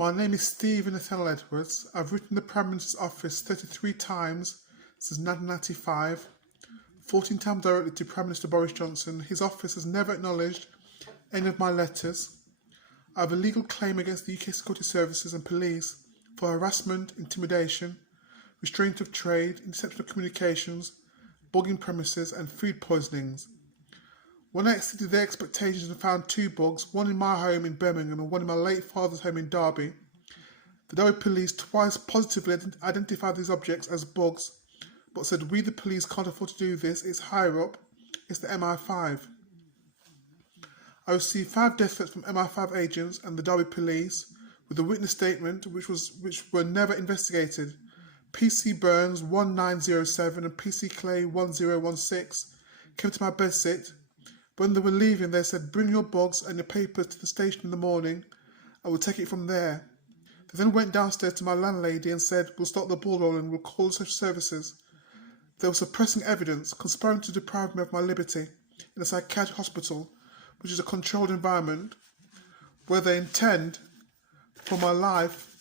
My name is Stephen Nathaniel Edwards. I've written the Prime Minister's office 33 times since 1995, 14 times directly to Prime Minister Boris Johnson. His office has never acknowledged any of my letters. I have a legal claim against the UK Security Services and Police for harassment, intimidation, restraint of trade, interception of communications, bugging premises and food poisonings. When I exceeded their expectations and found 2 bugs, one in my home in Birmingham and one in my late father's home in Derby, the Derby police twice positively identified these objects as bugs, but said we the police can't afford to do this, it's higher up, it's the MI5. I received 5 death threats from MI5 agents and the Derby police with a witness statement which were never investigated. PC Burns 1907 and PC Clay 1016 came to my bedsit. When they were leaving, they said, bring your bugs and your papers to the station in the morning. I will take it from there. They then went downstairs to my landlady and said, we'll start the ball rolling, we'll call the social services. They were suppressing evidence, conspiring to deprive me of my liberty in a psychiatric hospital, which is a controlled environment where they intend for my life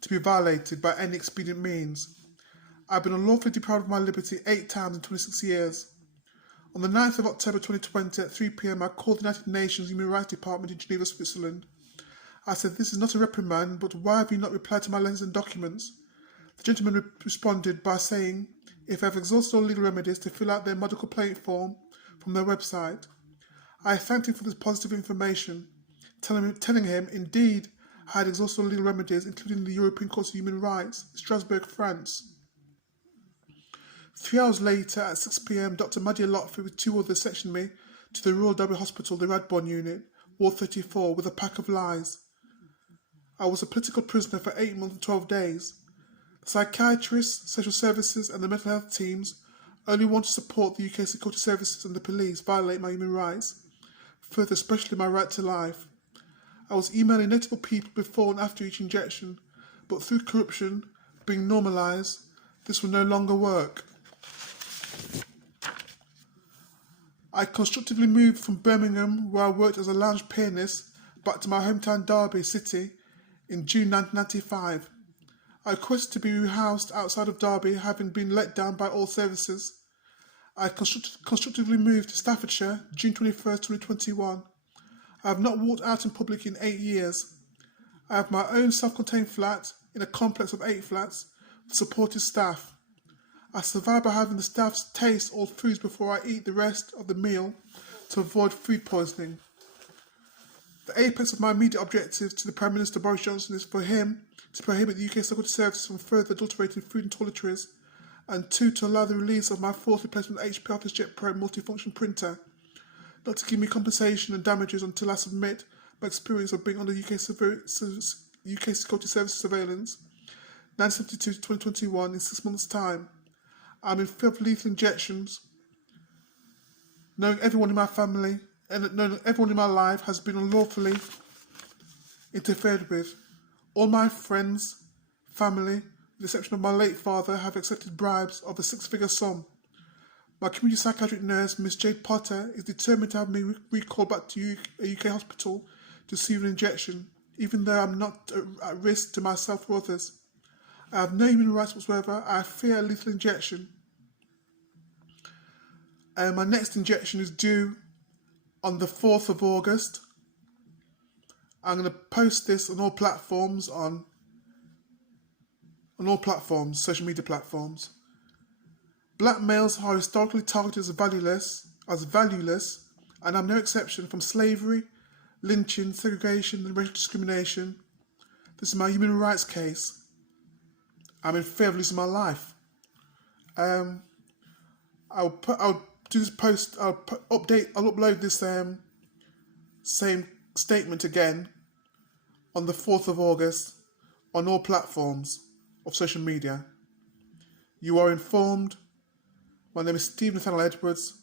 to be violated by any expedient means. I've been unlawfully deprived of my liberty 8 times in 26 years. On the 9th of October 2020 at 3 p.m, I called the United Nations Human Rights Department in Geneva, Switzerland. I said, this is not a reprimand, but why have you not replied to my letters and documents? The gentleman responded by saying, if I have exhausted all legal remedies, to fill out their medical complaint form from their website. I thanked him for this positive information, telling him, indeed, I had exhausted all legal remedies, including the European Court of Human Rights, Strasbourg, France. 3 hours later, at 6 p.m, Dr. Madia Lotfi with 2 others sectioned me to the Royal Derby Hospital, the Radbourne Unit, Ward 34, with a pack of lies. I was a political prisoner for 8 months and 12 days. The psychiatrists, social services and the mental health teams only want to support the UK Security Services and the police violate my human rights, further especially my right to life. I was emailing notable people before and after each injection, but through corruption being normalised, this will no longer work. I constructively moved from Birmingham, where I worked as a lounge pianist, back to my hometown Derby City in June 1995. I requested to be rehoused outside of Derby, having been let down by all services. I constructively moved to Staffordshire, June 21st, 2021. I have not walked out in public in 8 years. I have my own self-contained flat in a complex of 8 flats with supportive staff. I survive by having the staff taste all foods before I eat the rest of the meal to avoid food poisoning. The apex of my immediate objective to the Prime Minister Boris Johnson is for him to prohibit the UK Security Services from further adulterating food and toiletries, and 2, to allow the release of my 4th replacement HP OfficeJet Pro multifunction printer, not to give me compensation and damages until I submit my experience of being under UK Security Services surveillance, 1972 to 2021, in 6 months' time. I'm in fear of lethal injections, knowing everyone in my family and knowing everyone in my life has been unlawfully interfered with. All my friends, family, with the exception of my late father, have accepted bribes of a 6-figure sum. My community psychiatric nurse, Miss Jade Potter, is determined to have me recalled back to a UK hospital to receive an injection, even though I'm not at risk to myself or others. I have no human rights whatsoever. I fear a lethal injection. My next injection is due on the 4th of August. I'm going to post this on all platforms, social media platforms. Black males are historically targeted as valueless, and I'm no exception, from slavery, lynching, segregation and racial discrimination. This is my human rights case. I'm in fear of losing my life. I'll do this post. I'll upload this same statement again on the 4th of August on all platforms of social media. You are informed. My name is Stephen Nathaniel Edwards.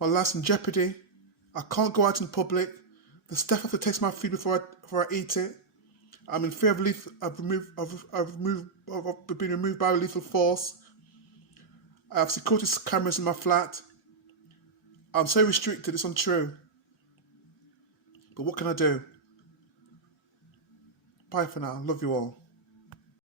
My life's in jeopardy. I can't go out in public. The staff have to taste my food before I eat it. I'm in fear of lethal. I've been removed by lethal force. I have security cameras in my flat. I'm so restricted, it's untrue. But what can I do? Bye for now. Love you all.